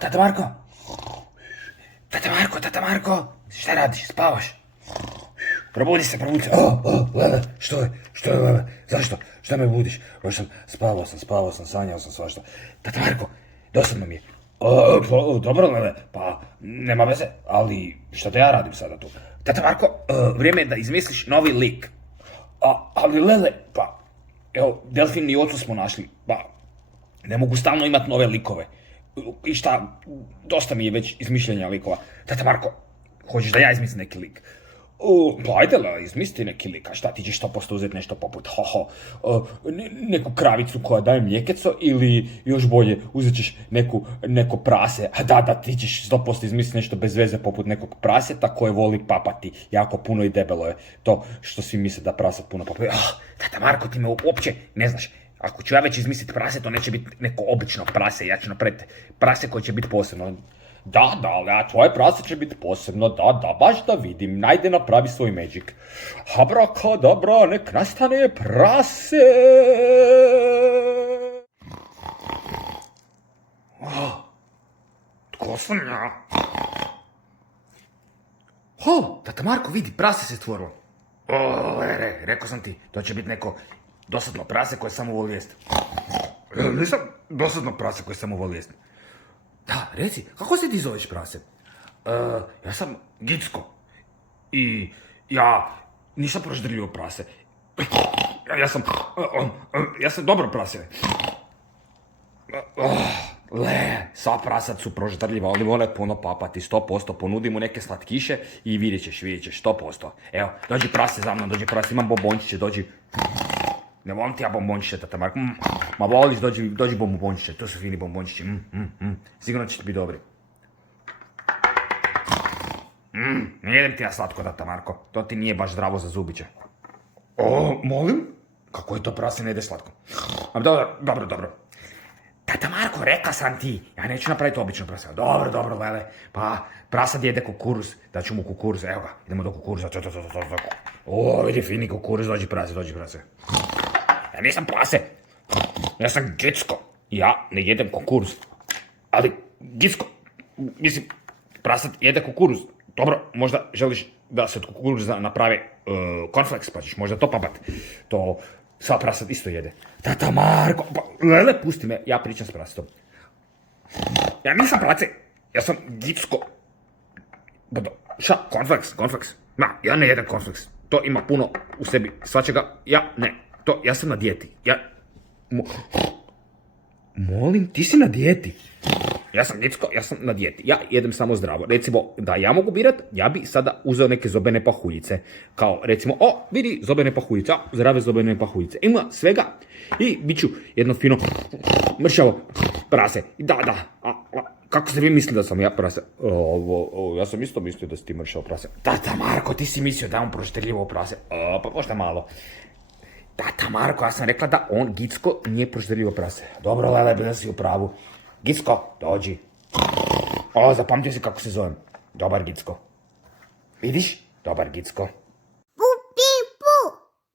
Tata Marko! Tata Marko! Šta radiš, spavaš? Probudi se. Lele, što je, Lele? Zašto? Šta me budiš? Spavao sam, sanjao sam svašta. Tata Marko, dosadno mi je. Dobro, Lele, pa nema veze, ali šta da ja radim sada tu? Tata Marko, vrijeme je da izmisliš novi lik. Ali Lele, pa, evo, Delfin i ocu smo našli, pa, ne mogu stalno imati nove likove. I šta, dosta mi je već izmišljenja likova. Tata Marko, hoćeš da ja izmislim neki lik? Pa ajde la, izmisli neki lik, a šta ti ćeš 100% uzeti nešto poput neku kravicu koja daje mljekeco ili još bolje uzet ćeš neko prase, a da ti ćeš 100% izmisliti nešto bez veze poput nekog praseta koje voli papati jako puno i debelo je to što svi misle da prasat puno papati. Tata Marko, ti me uopće ne znaš. Ako ću ja već izmisliti prase, to neće biti neko obično prase, ja ću napraviti prase koje će biti posebno. Da, a tvoje prase će biti posebno, da, baš da vidim, najde napravi svoj magic. Abrakadabra, nek nastane prase! Tko sam ja? Tata Marko, vidi, prase se stvorilo. Rekao sam ti, to će biti neko dosadno prase koje samo voli jest. Nisam dosadno prase koje samo voli jest. Da, reci, kako se ti zoveš prase? Ja sam Gicko. I ja nisam proždrljivo prase. Ja sam dobro prase. Sva prasad su proždrljiva, ali vole puno papati, 100%. Ponudi mu neke slatkiše i vidjet ćeš, 100%. Evo, dođi prase za mnom, imam bombončiće, dođi. Ne volim ti ja bombončiće, Tata Marko. Ma voliš, dođi bombončiće, to su fini bombončići. Sigurno će ti biti dobri. Ne jedem ti ja slatko, Tata Marko. To ti nije baš zdravo za zubiće. Molim? Kako je to prase ne jede slatko? Dobro. Tata Marko, rekla sam ti, ja neću napraviti obično prase. Dobro, Lele. Pa, prasad jede kukuruz, daću mu kukuruz, evo ga, idemo do kukuruza. Vidi fini kukuruz, dođi prase. Ja nisam prase, ja sam Gicko. Ja ne jedem kukuruz. Ali, Gicko, mislim, prasad jede kukuruz. Dobro, možda želiš da se od kukuruza napravi cornflakes, pa ćeš možda to papat. To sva prasad isto jede. Tata Marko, pa, Lele, pusti me, ja pričam s prasetom. Ja nisam prase, ja sam Gicko. Šta, cornflakes? Ja ne jedem cornflakes. To ima puno u sebi svačega, ja sam na dijeti. Molim, ti si na dijeti? Ja sam Gicko, ja sam na dijeti. Ja jedem samo zdravo. Recimo, da ja mogu birat, ja bi sada uzeo neke zobene pahuljice. Kao, recimo, vidi, zobene pahuljice, zdrave zobene pahuljice. Ima svega i bit ću jedno fino mršavo prase. Da. Kako ste vi mislili da sam ja prase? Ja sam isto mislio da si ti mršavo prase. Tata Marko, ti si mislio da on proštrljivo prase. Pa možda malo. Tata Marko, ja sam rekla da on, Gicko, nije proždrljivo prase. Dobro, Lele, bila si u pravu. Gicko, dođi. Zapamtio si kako se zovem. Dobar Gicko. Vidiš? Dobar Gicko.